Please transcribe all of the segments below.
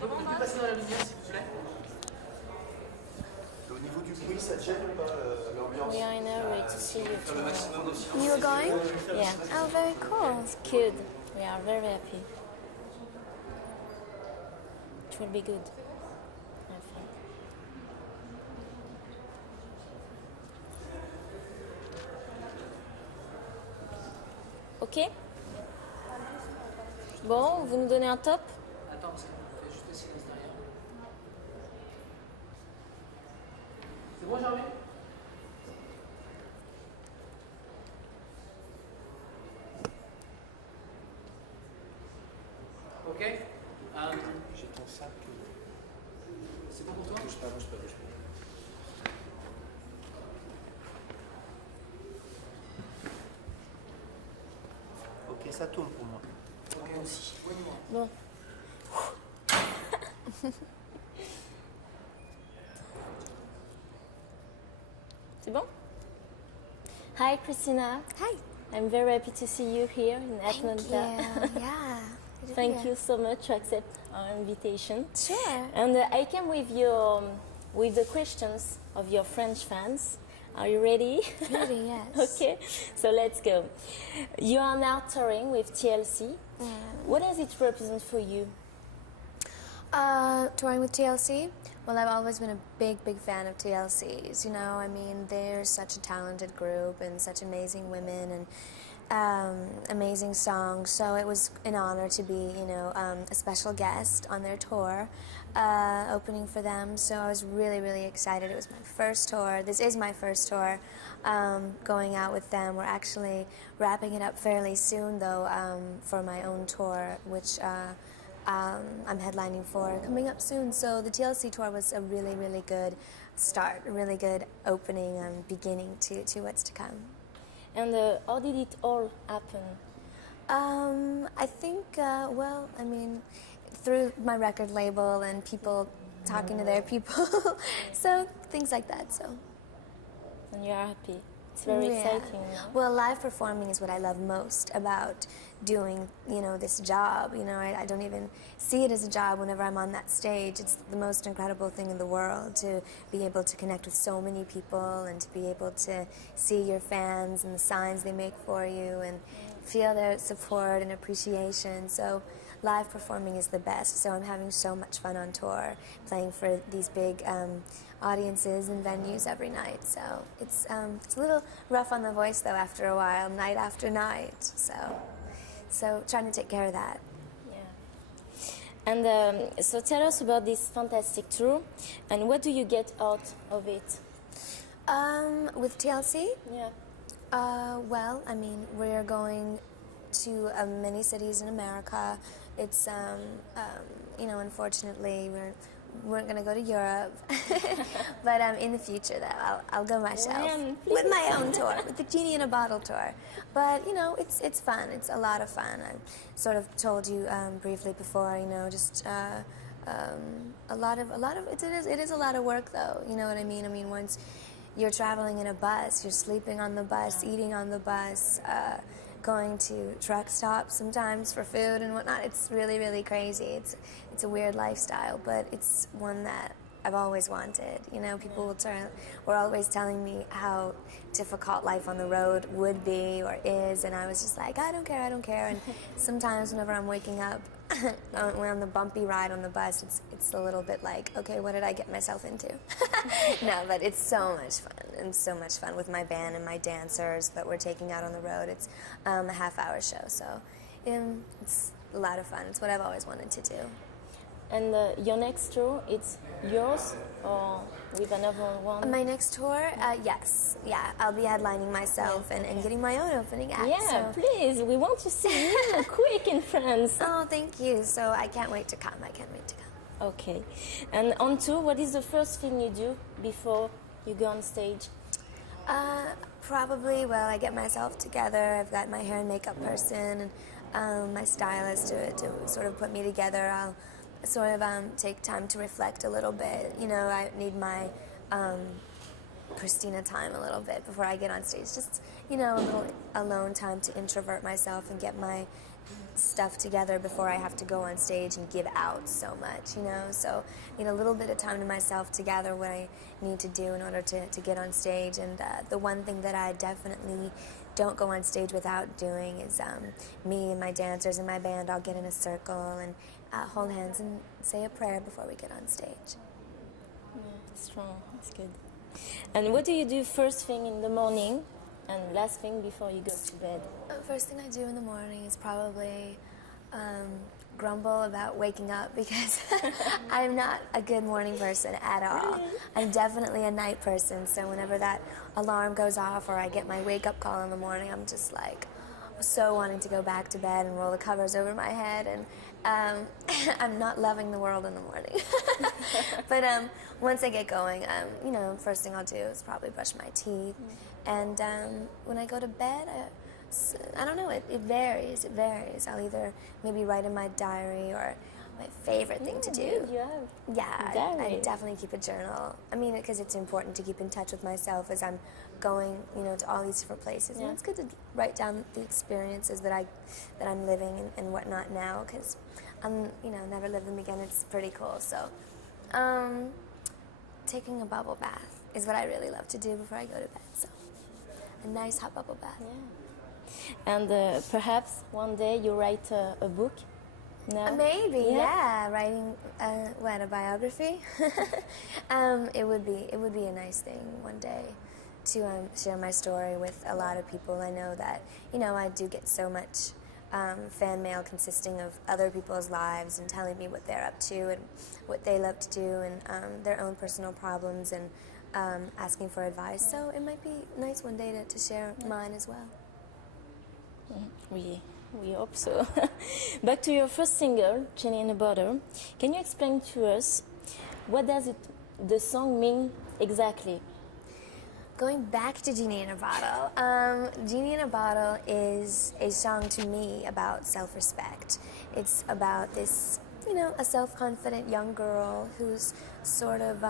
Vous pouvez passer dans la lumière, s'il vous plaît? Au niveau du bruit, ça te gêne ou pas l'ambiance? We are in a hurry to see you tomorrow. You are going? Yeah. Oh, very cool. It's good. We are very happy. It will be good, I think. Ok? Bon, vous nous donnez un top? Attends, parce qu'on fait juste le silence derrière. C'est bon, Germain? Ok. J'ai ton sac. C'est bon pour toi? Bouge pas, bouge pas, bouge pas. Ok, ça tourne pour moi. Ok, aussi. Bon. C'est bon? Hi, Christina. Hi. I'm very happy to see you here in Atlanta. Thank you. Yeah. Good to Thank be you so much to accept our invitation. here. Sure. And I came with with the questions of your French fans. Are you ready? Really, yes. Okay, so let's go. You are now touring with TLC. What does it represent for you? Touring with TLC? Well, I've always been a big, big fan of TLC's. You know, I mean, they're such a talented group and such amazing women and amazing songs. So it was an honor to be, you know, a special guest on their tour, opening for them. So I was really, really excited. It was my first tour. This is my first tour going out with them. We're actually wrapping it up fairly soon, though, for my own tour, which I'm headlining for coming up soon. So the TLC tour was a really, really good start, a really good opening and beginning to what's to come. And how did it all happen? I think, well, I mean, through my record label and people talking to their people, so things like that, so. And you are happy. It's very exciting. No? Well, live performing is what I love most about doing, you know, this job. You know, I don't even see it as a job whenever I'm on that stage. It's the most incredible thing in the world to be able to connect with so many people and to be able to see your fans and the signs they make for you and feel their support and appreciation. So live performing is the best. So I'm having so much fun on tour, playing for these big audiences and venues every night. So it's a little rough on the voice though after a while, night after night. So trying to take care of that. Yeah. And so tell us about this fantastic tour, and what do you get out of it? With TLC? Yeah. Well, I mean, we're going to many cities in America. It's, you know, unfortunately, we're going to go to Europe. But in the future, though, I'll go myself. When? With my own tour, with the Genie in a Bottle tour. But, you know, it's fun. It's a lot of fun. I sort of told you briefly before, you know, just it is a lot of work, though. You know what I mean? I mean, once you're traveling in a bus, you're sleeping on the bus, eating on the bus, going to truck stops sometimes for food and whatnot. It's really, really crazy. It's a weird lifestyle, but it's one that I've always wanted. You know, people were always telling me how difficult life on the road would be or is, and I was just like, I don't care. And sometimes whenever I'm waking up, when on the bumpy ride on the bus, it's a little bit like, okay, what did I get myself into? No, but it's so much fun, and so much fun with my band and my dancers that we're taking out on the road. It's a half-hour show, so it's a lot of fun. It's what I've always wanted to do. And your next tour, it's yours or with another one? My next tour, yes. Yeah, I'll be headlining myself and getting my own opening act. Yeah, so. please. We want to see you quick in France. Oh, thank you. So I can't wait to come. Okay. And on tour, what is the first thing you do before you go on stage? Probably, well, I get myself together. I've got my hair and makeup person and my stylist to sort of put me together. I'll sort of take time to reflect a little bit. You know, I need my Christina time a little bit before I get on stage. Just, you know, a little alone time to introvert myself and get my stuff together before I have to go on stage and give out so much, you know. So I need a little bit of time to myself to gather what I need to do in order to get on stage. And the one thing that I definitely don't go on stage without doing is me and my dancers and my band all get in a circle and hold hands and say a prayer before we get on stage. Yeah, strong. That's good. And what do you do first thing in the morning and last thing before you go to bed? First thing I do in the morning is probably grumble about waking up because I'm not a good morning person at all. I'm definitely a night person, so whenever that alarm goes off or I get my wake-up call in the morning, I'm just like so wanting to go back to bed and roll the covers over my head, and I'm not loving the world in the morning. But once I get going, you know, first thing I'll do is probably brush my teeth. And when I go to bed, I don't know, it varies. It varies. I'll either maybe write in my diary or my favorite thing to do. You have Yeah, I diary. definitely keep a journal. I mean, because it's important to keep in touch with myself as I'm going, you know, to all these different places. Yeah. And it's good to write down the experiences that I'm living and whatnot now, because I'm, you know, never live them again. It's pretty cool. So, taking a bubble bath is what I really love to do before I go to bed. So, a nice hot bubble bath. Yeah. And perhaps one day you write a book. No? Maybe, yeah. Writing a biography. It would be a nice thing one day to share my story with a lot of people. I know that, you know, I do get so much fan mail consisting of other people's lives and telling me what they're up to and what they love to do and their own personal problems and asking for advice. So it might be nice one day to share mine as well. We hope so. Back to your first single, Jenny in a Bottle. Can you explain to us what does the song mean exactly? Going back to Genie in a Bottle, Genie in a Bottle is a song to me about self-respect. It's about this, you know, a self-confident young girl who's sort of,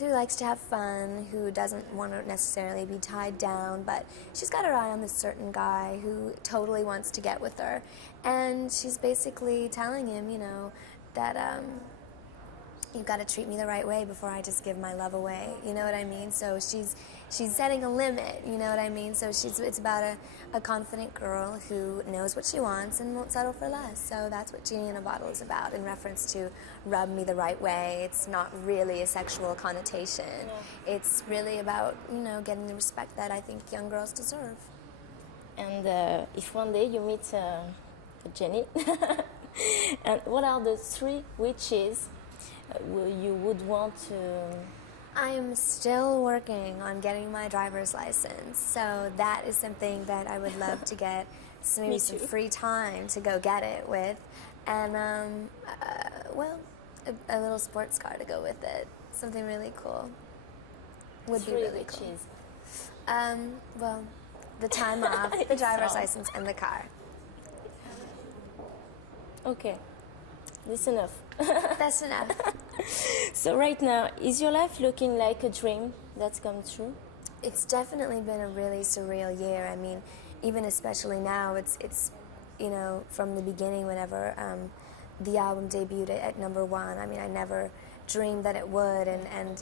who likes to have fun, who doesn't want to necessarily be tied down, but she's got her eye on this certain guy who totally wants to get with her. And she's basically telling him, you know, that you've got to treat me the right way before I just give my love away. You know what I mean? So she's setting a limit, you know what I mean? So it's about a confident girl who knows what she wants and won't settle for less. So that's what Genie in a Bottle is about, in reference to rub me the right way. It's not really a sexual connotation. Yeah. It's really about, you know, getting the respect that I think young girls deserve. And if one day you meet Jenny, and what are the 3 wishes you would want to... I am still working on getting my driver's license, so that is something that I would love to get maybe some free time to go get it with, and well, a little sports car to go with it, something really cool. Would be really cool. Well, the time off, the driver's license, and the car. Okay, that's enough. That's enough. So right now, is your life looking like a dream that's come true? It's definitely been a really surreal year. I mean, even especially now, it's you know, from the beginning, whenever the album debuted at #1, I mean, I never dreamed that it would, and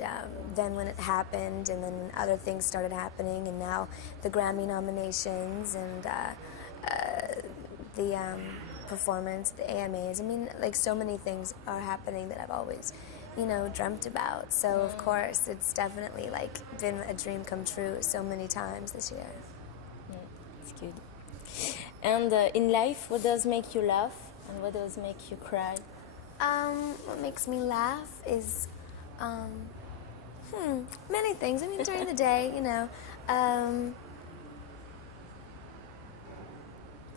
then when it happened, and then other things started happening, and now the Grammy nominations and the performance, the AMAs. I mean, like, so many things are happening that I've always, you know, dreamt about. So of course, it's definitely like been a dream come true so many times this year. It's good. And in life, what does make you laugh and what does make you cry? What makes me laugh is many things. I mean, during the day, you know,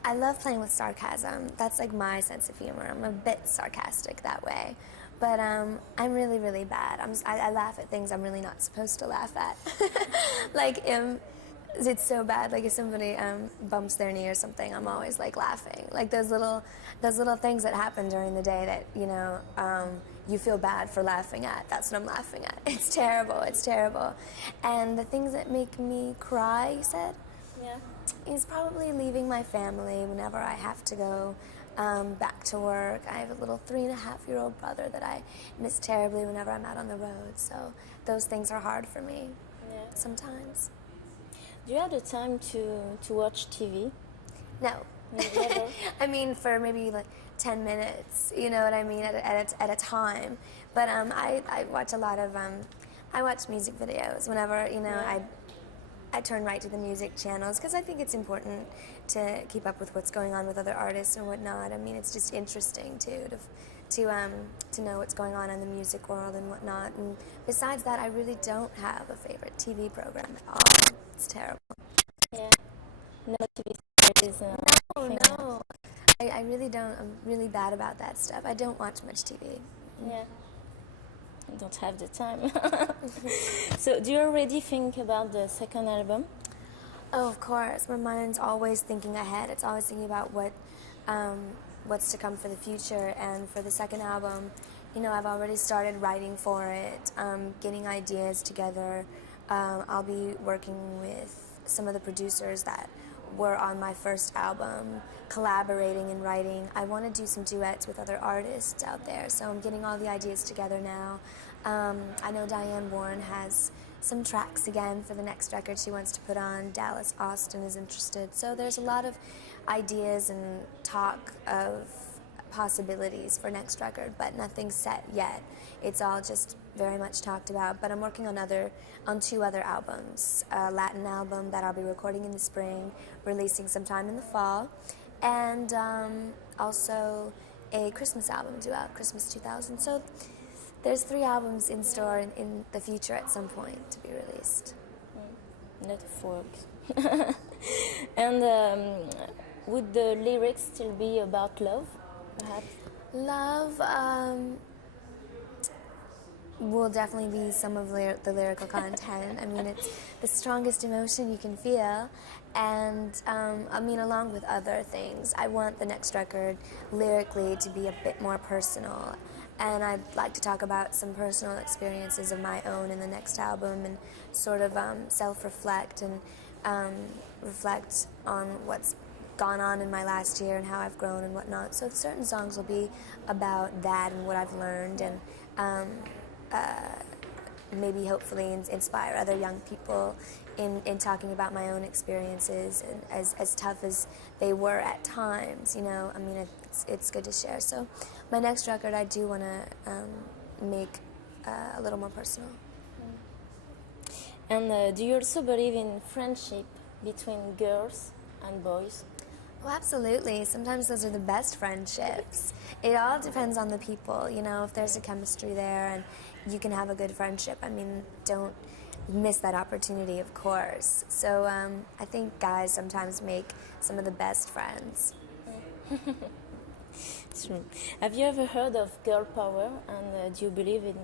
I love playing with sarcasm. That's like my sense of humor. I'm a bit sarcastic that way. But I'm really, really bad. I laugh at things I'm really not supposed to laugh at. Like, it's so bad. Like, if somebody bumps their knee or something, I'm always like laughing. Like those little things that happen during the day that, you know, you feel bad for laughing at. That's what I'm laughing at. It's terrible. It's terrible. And the things that make me cry, you said? Yeah. is probably leaving my family whenever I have to go back to work. I have a little 3.5-year-old brother that I miss terribly whenever I'm out on the road. So those things are hard for me sometimes. Do you have the time to watch TV? No. Never? I mean, for maybe like 10 minutes, you know what I mean, at a time. But I watch a lot of, I watch music videos whenever, you know, I turn right to the music channels because I think it's important to keep up with what's going on with other artists and whatnot. I mean, it's just interesting too to know what's going on in the music world and whatnot. And besides that, I really don't have a favorite TV program at all. It's terrible. Yeah. No TV series. No. I really don't. I'm really bad about that stuff. I don't watch much TV. Yeah. I don't have the time. So, do you already think about the second album? Oh, of course. My mind's always thinking ahead. It's always thinking about what's to come for the future. And for the second album, you know, I've already started writing for it, getting ideas together. I'll be working with some of the producers that were on my first album, collaborating and writing. I want to do some duets with other artists out there, so I'm getting all the ideas together now. I know Diane Warren has some tracks again for the next record she wants to put on. Dallas Austin is interested. So there's a lot of ideas and talk of possibilities for next record, but nothing's set yet. It's all just very much talked about, but I'm working on 2 other albums. A Latin album that I'll be recording in the spring, releasing sometime in the fall, and also a Christmas album due out, Christmas 2000. So there's 3 albums in store in the future at some point to be released. Lot of work. And would the lyrics still be about love, perhaps? Love will definitely be some of the lyrical content. I mean, it's the strongest emotion you can feel. And, I mean, along with other things, I want the next record lyrically to be a bit more personal. And I'd like to talk about some personal experiences of my own in the next album and sort of self-reflect and reflect on what's gone on in my last year and how I've grown and whatnot. So certain songs will be about that and what I've learned and maybe hopefully inspire other young people in talking about my own experiences and as tough as they were at times, you know. I mean, it's good to share. So my next record I do want to make a little more personal. And do you also believe in friendship between girls and boys? Oh, absolutely. Sometimes those are the best friendships. It all depends on the people, you know, if there's a chemistry there and you can have a good friendship. I mean, don't miss that opportunity, of course. So I think guys sometimes make some of the best friends. True. Have you ever heard of girl power, and do you believe in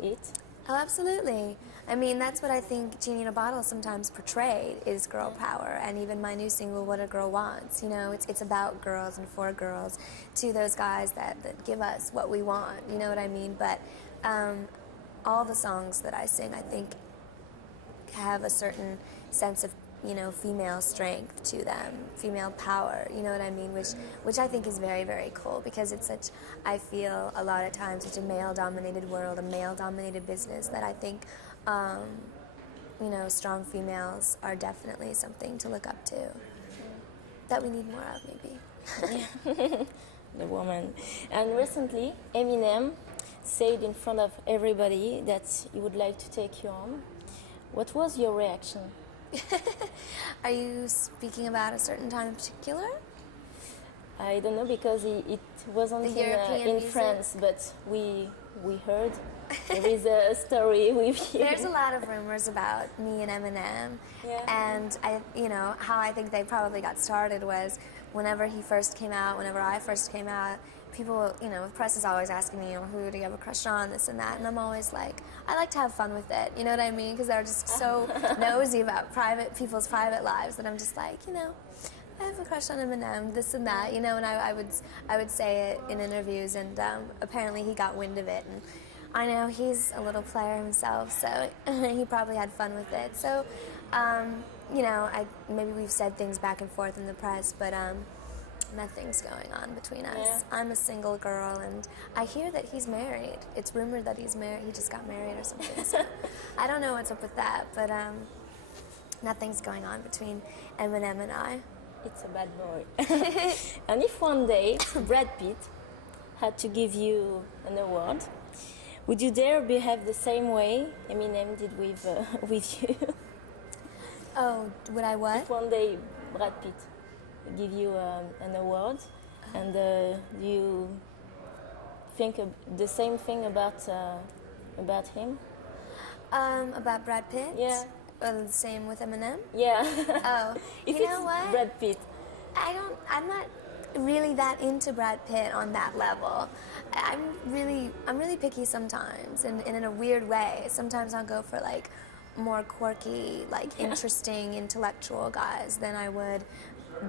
it? Oh, absolutely. I mean, that's what I think Genie in a Bottle sometimes portrayed, is girl power. And even my new single, What a Girl Wants, you know, it's about girls and for girls, to those guys that give us what we want, you know what I mean? But all the songs that I sing, I think, have a certain sense of, you know, female strength to them, female power, you know what I mean, which I think is very, very cool, because it's such, I feel a lot of times, such a male-dominated world, a male-dominated business, that I think, you know, strong females are definitely something to look up to, that we need more of, maybe. The woman. And recently, Eminem said in front of everybody that he would like to take you on. What was your reaction? Are you speaking about a certain time in particular? I don't know, because it wasn't in France, but we heard there is a story with you. There's a lot of rumors about me and Eminem, and you know, how I think they probably got started was whenever he first came out, whenever I first came out, people, you know, the press is always asking me, who do you have a crush on, this and that, and I'm always like, I like to have fun with it, you know what I mean? Because they're just so nosy about people's private lives that I'm just like, you know, I have a crush on Eminem, this and that, you know, and I would say it in interviews, and apparently he got wind of it, and I know he's a little player himself, so he probably had fun with it. So you know, maybe we've said things back and forth in the press, but nothing's going on between us. Yeah. I'm a single girl, and I hear that he's married. It's rumored that he's married. He just got married or something. So I don't know what's up with that, but nothing's going on between Eminem and I. It's a bad boy. And if one day Brad Pitt had to give you an award, would you dare behave the same way Eminem did with you? Oh, would I what? If one day Brad Pitt give you an award, and you think the same thing about him? About Brad Pitt? Yeah. The same with Eminem? Yeah. Oh, If you know it's what? Brad Pitt. I'm not really that into Brad Pitt on that level. I'm really picky sometimes, and in a weird way. Sometimes I'll go for like more quirky, like interesting intellectual guys than I would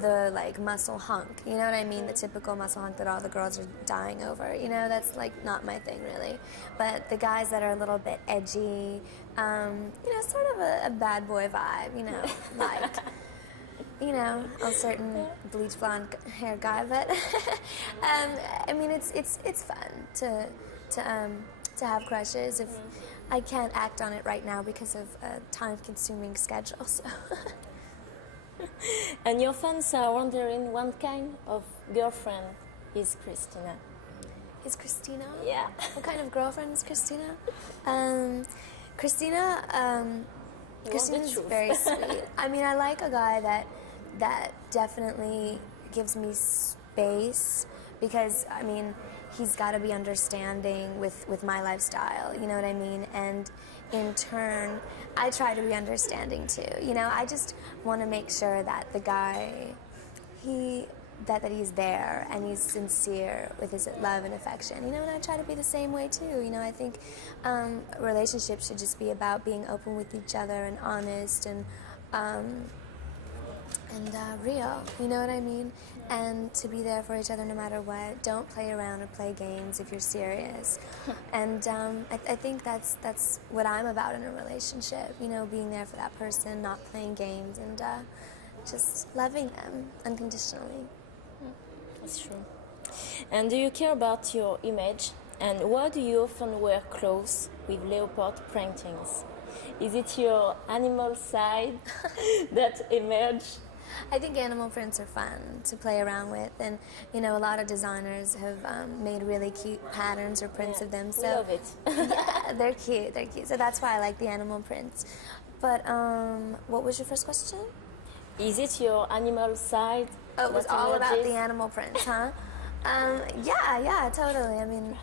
the like muscle hunk. You know what I mean? The typical muscle hunk that all the girls are dying over. You know, that's like not my thing really. But the guys that are a little bit edgy, you know, sort of a bad boy vibe. You know, like. You know, a certain bleach blonde hair guy, but I mean, it's fun to have crushes. If I can't act on it right now because of a time-consuming schedule, so. And your fans are wondering what kind of girlfriend is Christina? Is Christina? Yeah. What kind of girlfriend is Christina? Christina's truth. very sweet. I mean, I like a guy that definitely gives me space, because I mean, he's got to be understanding with my lifestyle, you know what I mean? And in turn, I try to be understanding too. You know, I just want to make sure that the guy, that he's there and he's sincere with his love and affection. You know, and I try to be the same way too. You know, I think relationships should just be about being open with each other and honest and real, you know what I mean? And to be there for each other no matter what. Don't play around or play games if you're serious. And I think that's what I'm about in a relationship, you know, being there for that person, not playing games, and just loving them unconditionally. That's true. And do you care about your image? And why do you often wear clothes with leopard printings? Is it your animal side that emerges? I think animal prints are fun to play around with, and you know, a lot of designers have made really cute patterns or prints of them. So we love it. yeah, they're cute. They're cute. So that's why I like the animal prints. But what was your first question? Is it your animal side? Oh, it was that all about emerges? the animal prints, huh? Yeah, totally. I mean,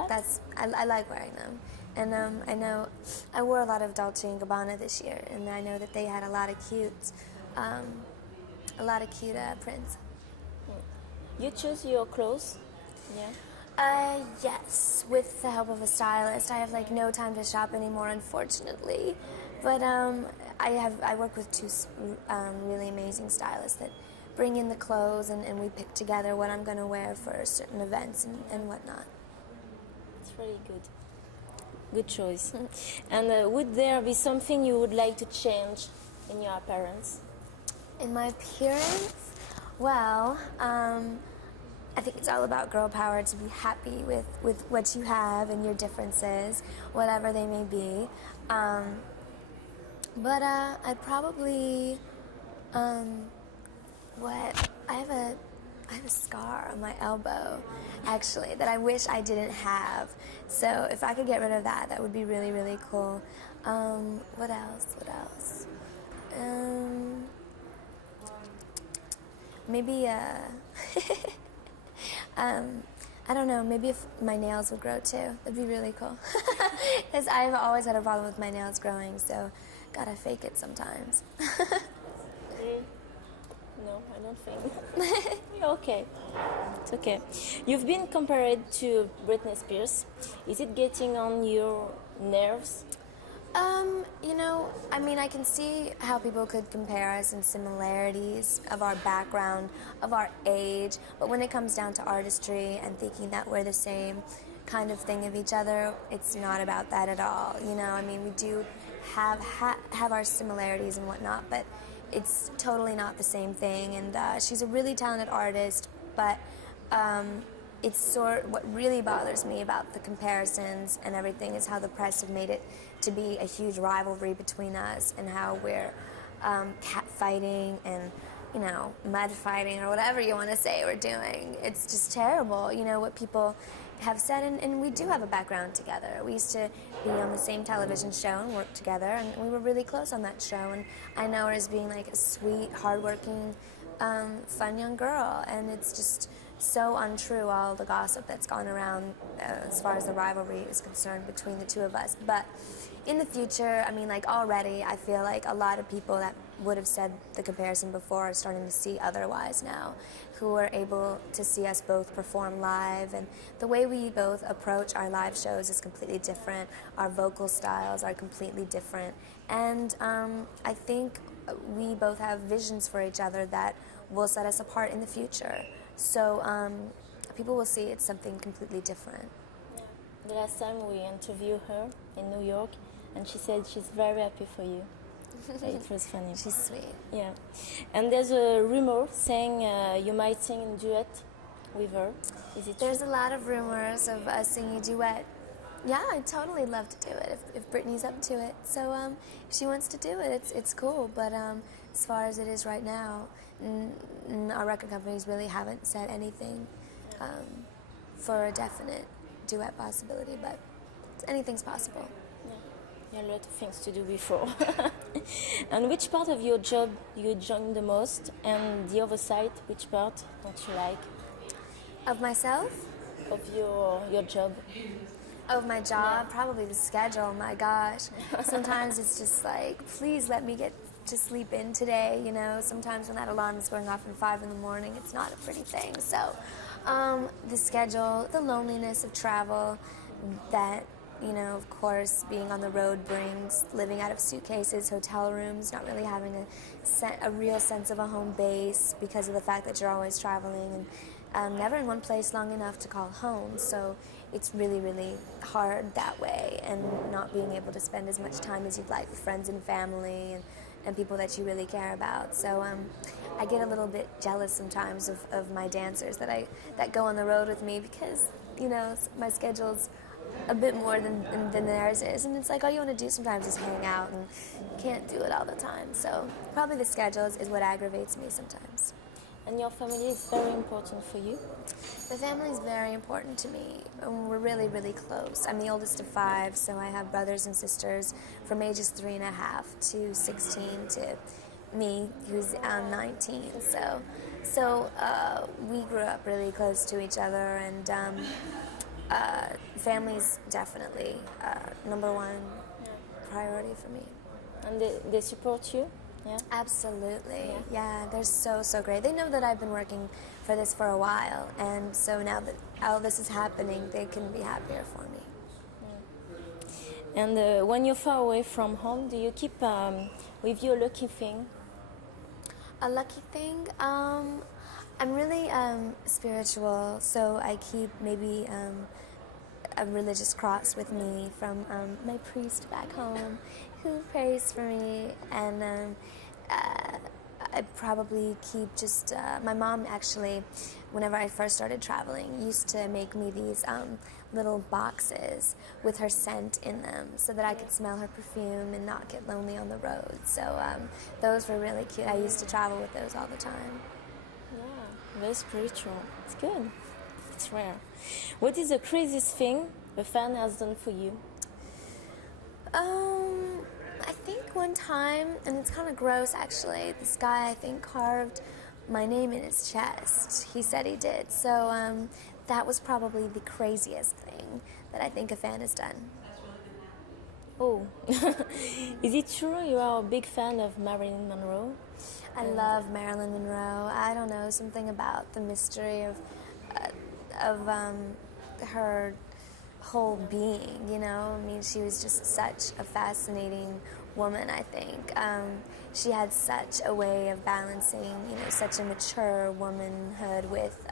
I like wearing them. And I know I wore a lot of Dolce & Gabbana this year, and I know that they had a lot of cute prints. You choose your clothes? Yeah. Yes, with the help of a stylist. I have like no time to shop anymore, unfortunately. But I work with two really amazing stylists that bring in the clothes, and we pick together what I'm going to wear for certain events and whatnot. It's really good. Good choice. And would there be something you would like to change in your appearance? In my appearance? Well, I think it's all about girl power, to be happy with what you have and your differences, whatever they may be. But I'd probably, I have a scar on my elbow, actually, that I wish I didn't have. So if I could get rid of that, that would be really, really cool. What else? Maybe, I don't know, maybe if my nails would grow too. That'd be really cool. Because I've always had a problem with my nails growing, so gotta fake it sometimes. No, I don't think. You're okay. It's okay. You've been compared to Britney Spears. Is it getting on your nerves? You know, I mean, I can see how people could compare us in similarities of our background, of our age, but when it comes down to artistry and thinking that we're the same kind of thing of each other, it's not about that at all. You know, I mean, we do have our similarities and whatnot, but it's totally not the same thing. And she's a really talented artist, but it's what really bothers me about the comparisons and everything is how the press have made it to be a huge rivalry between us, and how we're cat fighting and, you know, mud fighting or whatever you want to say we're doing. It's just terrible, you know, what people have said, and we do have a background together. We used to be on the same television show and work together, and we were really close on that show, and I know her as being like a sweet, hardworking, fun young girl, and it's just so untrue, all the gossip that's gone around as far as the rivalry is concerned between the two of us. But in the future, I mean, like already, I feel like a lot of people that would have said the comparison before are starting to see otherwise now, who are able to see us both perform live, and the way we both approach our live shows is completely different. Our vocal styles are completely different, and I think we both have visions for each other that will set us apart in the future. So people will see it's something completely different. The last time we interviewed her in New York, and she said she's very happy for you. It was funny. She's sweet. Yeah. And there's a rumor saying you might sing in duet with her. Is it There's true? a lot of rumors of us singing a duet. Yeah, I'd totally love to do it if Brittany's up to it. So if she wants to do it, it's cool. But as far as it is right now, our record companies really haven't said anything for a definite duet possibility. But anything's possible. Yeah, a lot of things to do before. And which part of your job you enjoy the most, and the other side, which part don't you like Of myself? of your job? Of my job? Probably the schedule, my gosh. Sometimes it's just like, please let me get to sleep in today, you know. Sometimes when that alarm is going off at 5 in the morning, it's not a pretty thing. So the schedule, the loneliness of travel, that, you know, of course, being on the road brings, living out of suitcases, hotel rooms, not really having a real sense of a home base because of the fact that you're always traveling and never in one place long enough to call home. So it's really, really hard that way, and not being able to spend as much time as you'd like with friends and family and people that you really care about. So I get a little bit jealous sometimes of my dancers that go on the road with me, because, you know, my schedule's a bit more than theirs is, and it's like all you want to do sometimes is hang out, and you can't do it all the time. So probably the schedule is what aggravates me sometimes. And your family is very important for you? The family is very important to me, and we're really, really close. I'm the oldest of 5, so I have brothers and sisters from ages 3 and a half to 16 to me, who's 19. So we grew up really close to each other, and family's definitely number one priority for me. And they support you? Yeah. Absolutely. Yeah, they're so great. They know that I've been working for this for a while, and so now that all this is happening, they couldn't be happier for me. And when you're far away from home, do you keep with you a lucky thing? A lucky thing? I'm really spiritual, so I keep maybe a religious cross with me from my priest back home, who prays for me, and I probably keep just, my mom actually, whenever I first started traveling, used to make me these little boxes with her scent in them so that I could smell her perfume and not get lonely on the road. So those were really cute. I used to travel with those all the time. Yeah, very spiritual. It's good. It's rare. What is the craziest thing a fan has done for you? I think one time, and it's kind of gross actually, this guy I think carved my name in his chest. He said he did. So that was probably the craziest thing that I think a fan has done. Oh, is it true you are a big fan of Marilyn Monroe? I love Marilyn Monroe. I don't know, something about the mystery of her whole being, you know? I mean, she was just such a fascinating woman, I think. She had such a way of balancing, you know, such a mature womanhood with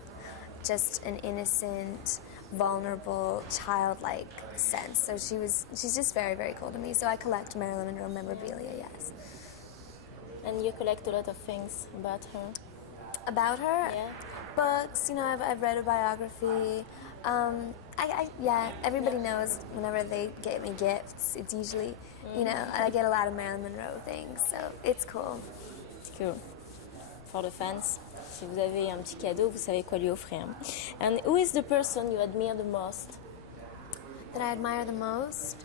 just an innocent, vulnerable, childlike sense. So she's just very, very cool to me. So I collect Marilyn Monroe memorabilia, yes. And you collect a lot of things about her. About her? Yeah. Books, I've read a biography. Everybody knows whenever they get me gifts, it's usually, I get a lot of Marilyn Monroe things, so it's cool. C'est cool. For the fans, si vous avez un petit cadeau, vous savez quoi lui offrir. And who is the person you admire the most? That I admire the most?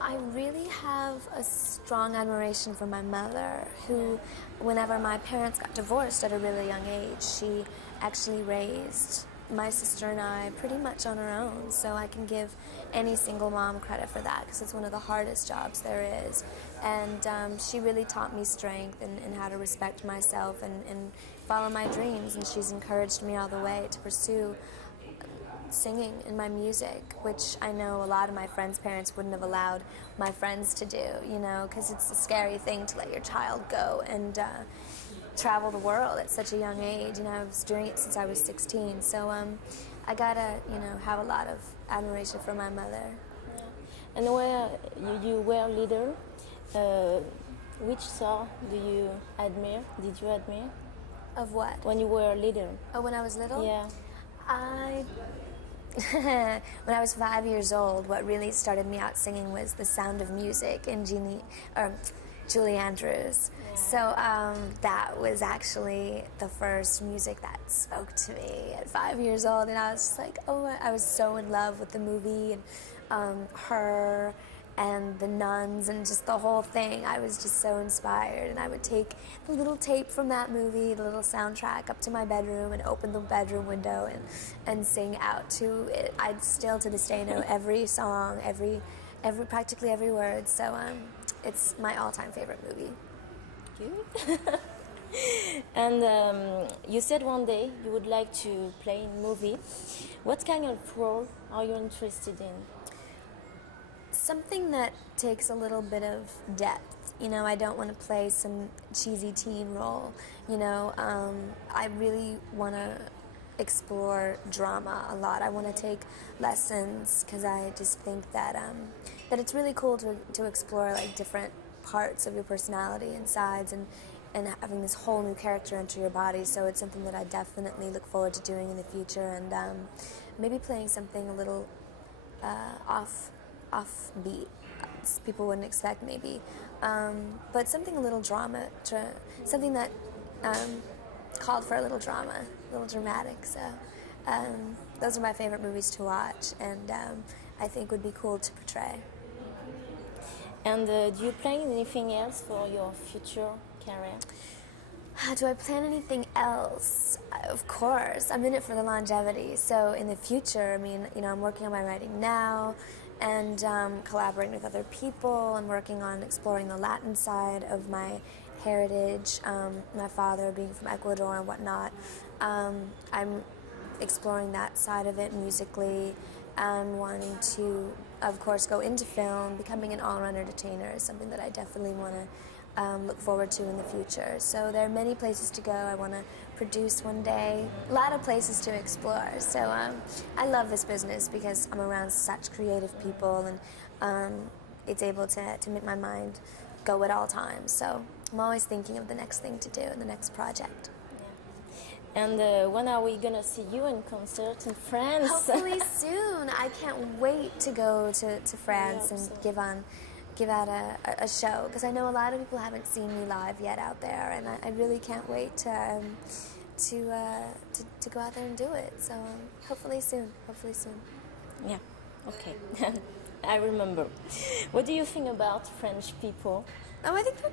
I really have a strong admiration for my mother, who, whenever my parents got divorced at a really young age, she actually raised my sister and I pretty much on her own. So I can give any single mom credit for that, because it's one of the hardest jobs there is. And she really taught me strength and how to respect myself and follow my dreams. And she's encouraged me all the way to pursue singing in my music, which I know a lot of my friends' parents wouldn't have allowed my friends to do, because it's a scary thing to let your child go and travel the world at such a young age. I was doing it since I was 16, so I gotta, have a lot of admiration for my mother. Yeah. And where you were leader, which star do you admire? Did you admire? Of what? When you were a leader. Oh, when I was little? Yeah. When I was 5 years old, what really started me out singing was The Sound of Music and Julie Andrews. Yeah. So that was actually the first music that spoke to me at 5 years old, and I was just like, I was so in love with the movie and her and the nuns and just the whole thing. I was just so inspired, and I would take the little tape from that movie, the little soundtrack, up to my bedroom and open the bedroom window and sing out to it. I still to this day know every song, practically every word. So it's my all-time favorite movie. Good. And you said one day you would like to play in a movie. What kind of role are you interested in? Something that takes a little bit of depth. I don't want to play some cheesy teen role. I really want to explore drama a lot. I want to take lessons, because I just think that it's really cool to explore like different parts of your personality and sides and having this whole new character enter your body. So it's something that I definitely look forward to doing in the future, and maybe playing something a little offbeat. People wouldn't expect maybe, but something a little something that called for a little drama, a little dramatic. So those are my favorite movies to watch, and I think would be cool to portray. And do you plan anything else for your future career? Do I plan anything else? Of course. I'm in it for the longevity. So in the future, I'm working on my writing now and collaborating with other people. I'm working on exploring the Latin side of my heritage, my father being from Ecuador and whatnot. I'm exploring that side of it musically and wanting to, of course, go into film. Becoming an all-round entertainer is something that I definitely want to look forward to in the future. So there are many places to go. I want to produce one day. A lot of places to explore. So I love this business because I'm around such creative people, and it's able to make my mind go at all times. So I'm always thinking of the next thing to do and the next project. And when are we gonna see you in concert in France? Hopefully soon. I can't wait to go to France and give out a show, because I know a lot of people haven't seen me live yet out there, and I really can't wait to go out there and do it. So hopefully soon. Yeah, okay. I remember. What do you think about French people? Oh, I think they're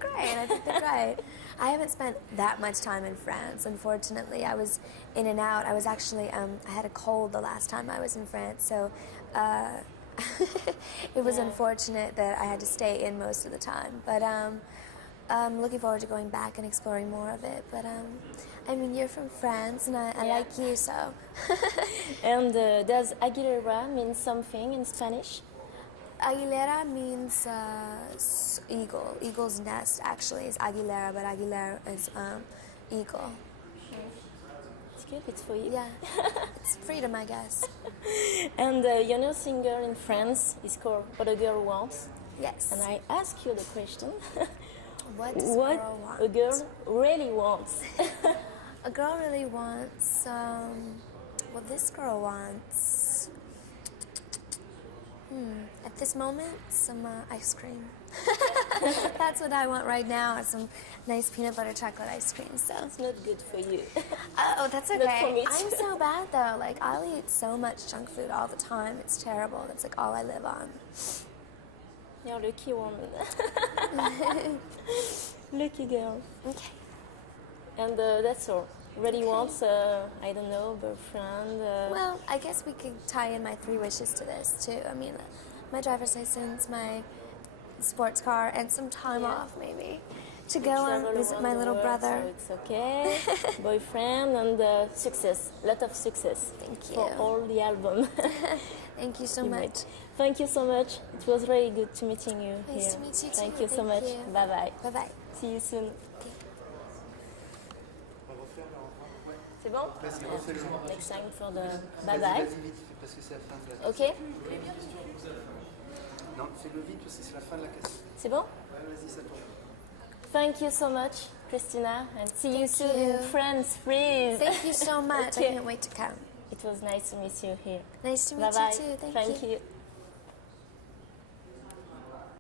great. I haven't spent that much time in France, unfortunately. I was in and out. I was actually, I had a cold the last time I was in France, so it was unfortunate that I had to stay in most of the time. But I'm looking forward to going back and exploring more of it. But you're from France, and I like you, so. And does Aguilera mean something in Spanish? Aguilera means eagle. Eagle's nest, actually, is Aguilera, but Aguilera is eagle. It's good, it's for you. Yeah, it's freedom, I guess. And your new singer in France is called What a Girl Wants. Yes. And I ask you the question, What does What a girl want? a girl really wants. A girl really wants, well, this girl wants, at this moment, some ice cream. That's what I want right now, some nice peanut butter chocolate ice cream, so. It's not good for you. Oh, that's Not for okay. me I'm too. so bad, though. Like, I'll eat so much junk food all the time. It's terrible. That's, like, all I live on. You're a lucky woman. Lucky girl. Okay. And that's all. Really wants, I don't know, boyfriend. Well, I guess we could tie in my 3 wishes to this, too. I mean, my driver's license, my sports car, and some time off, maybe, to go and travel visit around my the little world, brother. So it's okay. Boyfriend and success. Lot of success. Thank For you. all the album. Thank you so You much. made. Thank you so much. It was really good to meeting you Nice here. to meet you, too. Thank you so Thank much. you. Bye bye. Bye-bye. See you soon. C'est bon? Vas-y, refais-le. Next time for the Vas-y, bye bye. vas-y vite, parce que c'est la fin de la Ok? Non, fais-le vite parce que c'est la fin de la cassette. C'est bon? Ouais, vas-y, ça tourne. Thank you so much, Christina, and see you Thank soon you. in France, please. Thank you so much. Okay. I can't wait to come. It was nice to meet you here. Nice to meet Bye bye. you, too. Thank you. you.